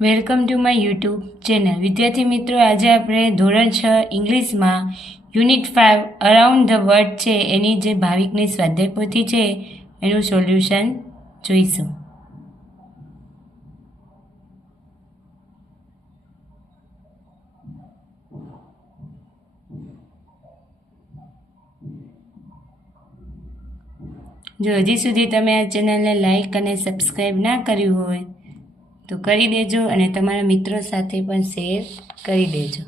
Welcome to my YouTube channel. વિદ્યાર્થી મિત્રો, આજે આપણે ધોરણ 6 ઇંગ્લિશમાં યુનિટ 5 અરાઉન્ડ ધ વર્લ્ડ છે એની જે ભાવિકની સ્વાધ્યાય પોથી છે એનું સોલ્યુશન જોઈશું. જો હજી સુધી તમે આ ચેનલને લાઈક અને સબસ્ક્રાઈબ ના કર્યું હોય તો કરી દેજો અને તમારા મિત્રો સાથે પણ શેર કરી દેજો.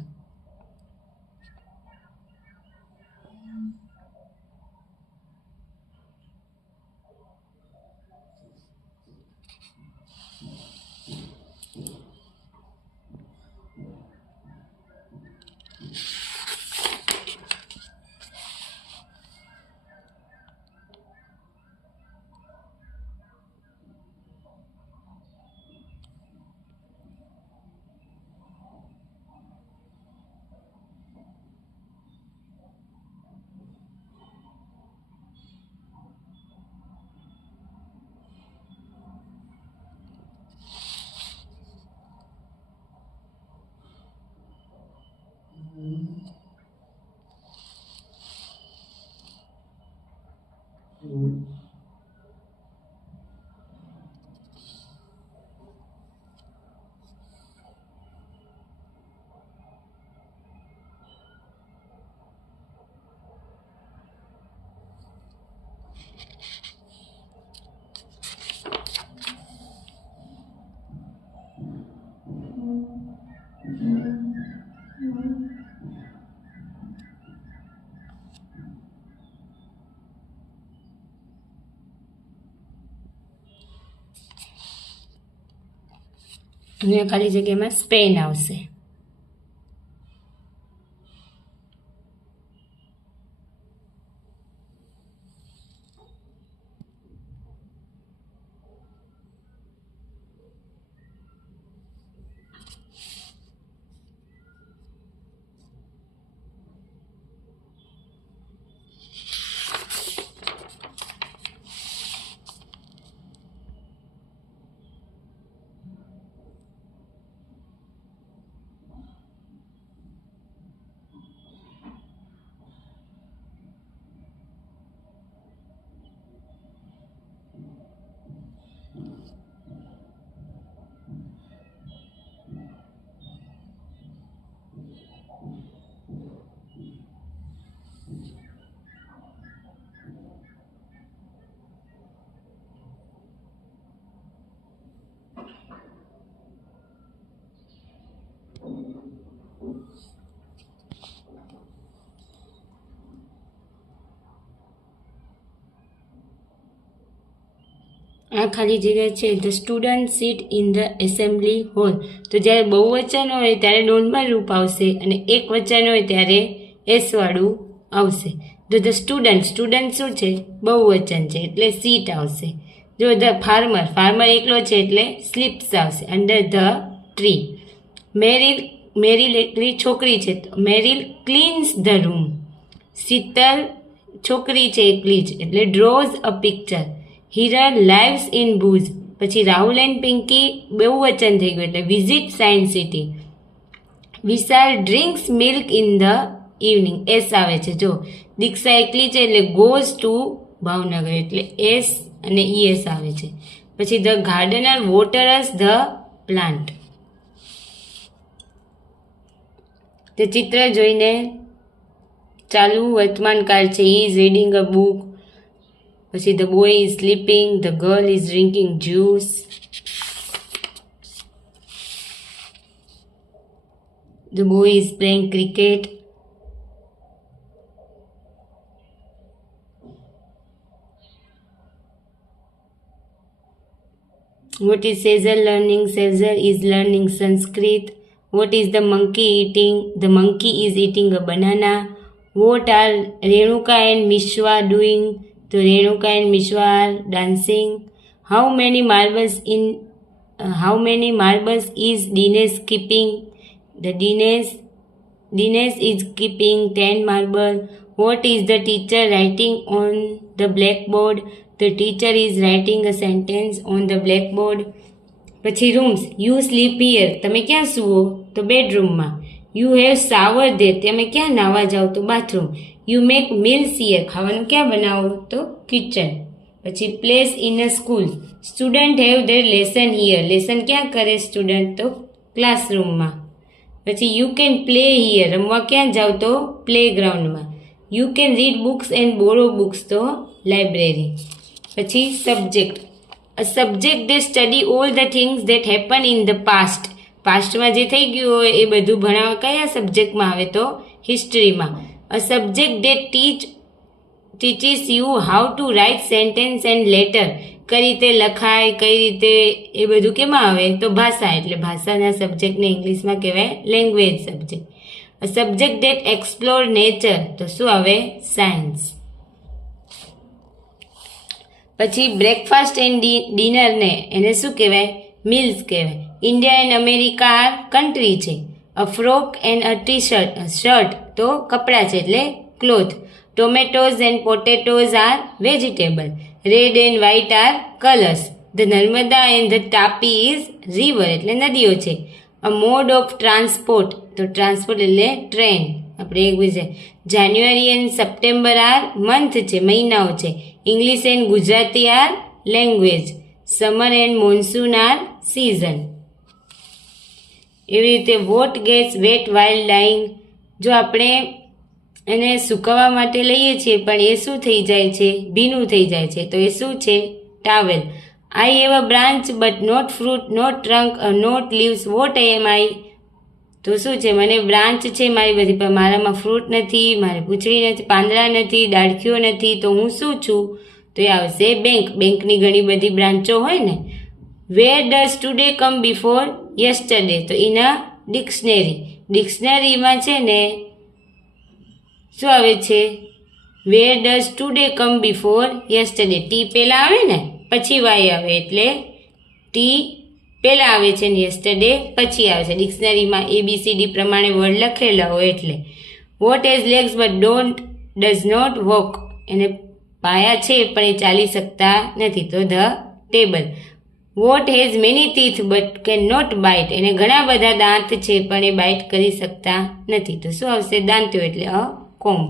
અને ખાલી જગ્યામાં સ્પેન આવશે. આ ખાલી જગ્યા છે. The student sit in the assembly hall. તો જ્યારે બહુવચન હોય ત્યારે નોર્મલ રૂપ આવશે અને એક વચન હોય ત્યારે એસવાળું આવશે. તો ધ સ્ટુડન્ટ શું છે? બહુવચન છે એટલે સીટ આવશે. જો ધ ફાર્મર એકલો છે એટલે સ્લીપ્સ આવશે. Under the tree. મેરિલ એકલી છોકરી છે તો Meril cleans the room. Sheetal છોકરી છે એકલી જ એટલે draws a picture. Hiral lives in Bhuj. પછી રાહુલ એન્ડ પિંકી બહુવચન થઈ ગયું એટલે visit science city. Vishal drinks milk in the evening. S આવે છે. જો દીક્ષા એકલી છે એટલે ગોઝ ટુ ભાવનગર એટલે એસ અને ઈએસ આવે છે. પછી the gardener waters the plant. તે ચિત્ર જોઈને ચાલુ વર્તમાનકાળ છે. He is reading a book. પછી the boy is sleeping. The girl is drinking juice. The boy is playing cricket. What is Caesar learning? Caesar is learning Sanskrit. What is the monkey eating? The monkey is eating a banana. What are Renuka and Mishwa doing? So Renuka and Mishwa are dancing. How many marbles is Dinesh keeping? The Dinesh is keeping 10 marbles. What is the teacher writing on the blackboard? The teacher is writing a sentence on the blackboard. પછી rooms, you slip here, તમે ક્યાં સૂવો? તો બેડરૂમમાં. You have shower there, તમે ક્યાં નાહવા જાઓ? તો bathroom. You make meals here, ખાવાનું ક્યાં બનાવો? તો કિચન. પછી place in a school, student have there lesson here, lesson ક્યાં કરે સ્ટુડન્ટ? તો ક્લાસરૂમમાં. પછી યુ કેન પ્લે હિયર, રમવા ક્યાં જાઓ? તો પ્લેગ્રાઉન્ડમાં. You can read books and borrow books, તો લાઇબ્રેરી. પછી subject, a subject they study all the things that happen in the past, પાસ્ટમાં જે થઈ ગયું હોય એ બધું ભણાવવા કયા સબ્જેક્ટમાં આવે? તો હિસ્ટ્રીમાં. A subject that teaches you how to write sentence and letter, કઈ રીતે લખાય, કઈ રીતે એ બધું કેમાં આવે? તો ભાષા, એટલે ભાષાના સબ્જેક્ટને ઇંગ્લિશમાં કહેવાય language subject. A subject that explore nature, તો શું આવે? સાયન્સ. પછી બ્રેકફાસ્ટ એન્ડ ડિનરને એને શું કહેવાય? મિલ્સ કહેવાય. India and America are country છે. A frock and a T shirt, તો કપડાં છે એટલે cloth. Tomatoes and potatoes are vegetable. Red and white are colours. The Narmada and the Tapi is river, એટલે નદીઓ છે. અ મોડ ઓફ ટ્રાન્સપોર્ટ, તો transport એટલે ટ્રેન. આપણે એક વિશે January and September are month છે, મહિનાઓ છે. English and Gujarati are language. Summer and monsoon are season. એવી રીતે what gets wet while drying, જો આપણે એને સુકવવા માટે લઈએ છીએ પણ એ શું થઈ જાય છે? ભીનું થઈ જાય છે, તો એ શું છે? Towel. I have a branch but not fruit, not trunk, not leaves, what am I, તો શું છે? મને બ્રાન્ચ છે મારી બધી, પણ મારામાં ફ્રૂટ નથી, મારે પૂંછડી નથી, પાંદડા નથી, ડાળખીઓ નથી, તો હું શું છું? તો એ આવશે બેંક. બેંકની ઘણી બધી બ્રાન્ચો હોય ને. Where does today come before yesterday, તો ઇન અ ડિક્શનરી. ડિક્શનરીમાં છે ને શું આવે છે? Where does today come before yesterday. T પહેલાં આવે ને, પછી વાય આવે, એટલે ટી પહેલાં આવે છે ને યસ્ટરડે પછી આવે છે. ડિક્શનરીમાં ABCD પ્રમાણે વર્ડ લખેલા હોય એટલે. What has legs but does not walk, એને પાયા છે પણ એ ચાલી શકતા નથી, તો the table. What has many teeth but can not bite, એને ઘણા બધા દાંત છે પણ એ બાઇટ કરી શકતા નથી, તો શું આવશે? દાંત્યો, એટલે અ કોમ્બ.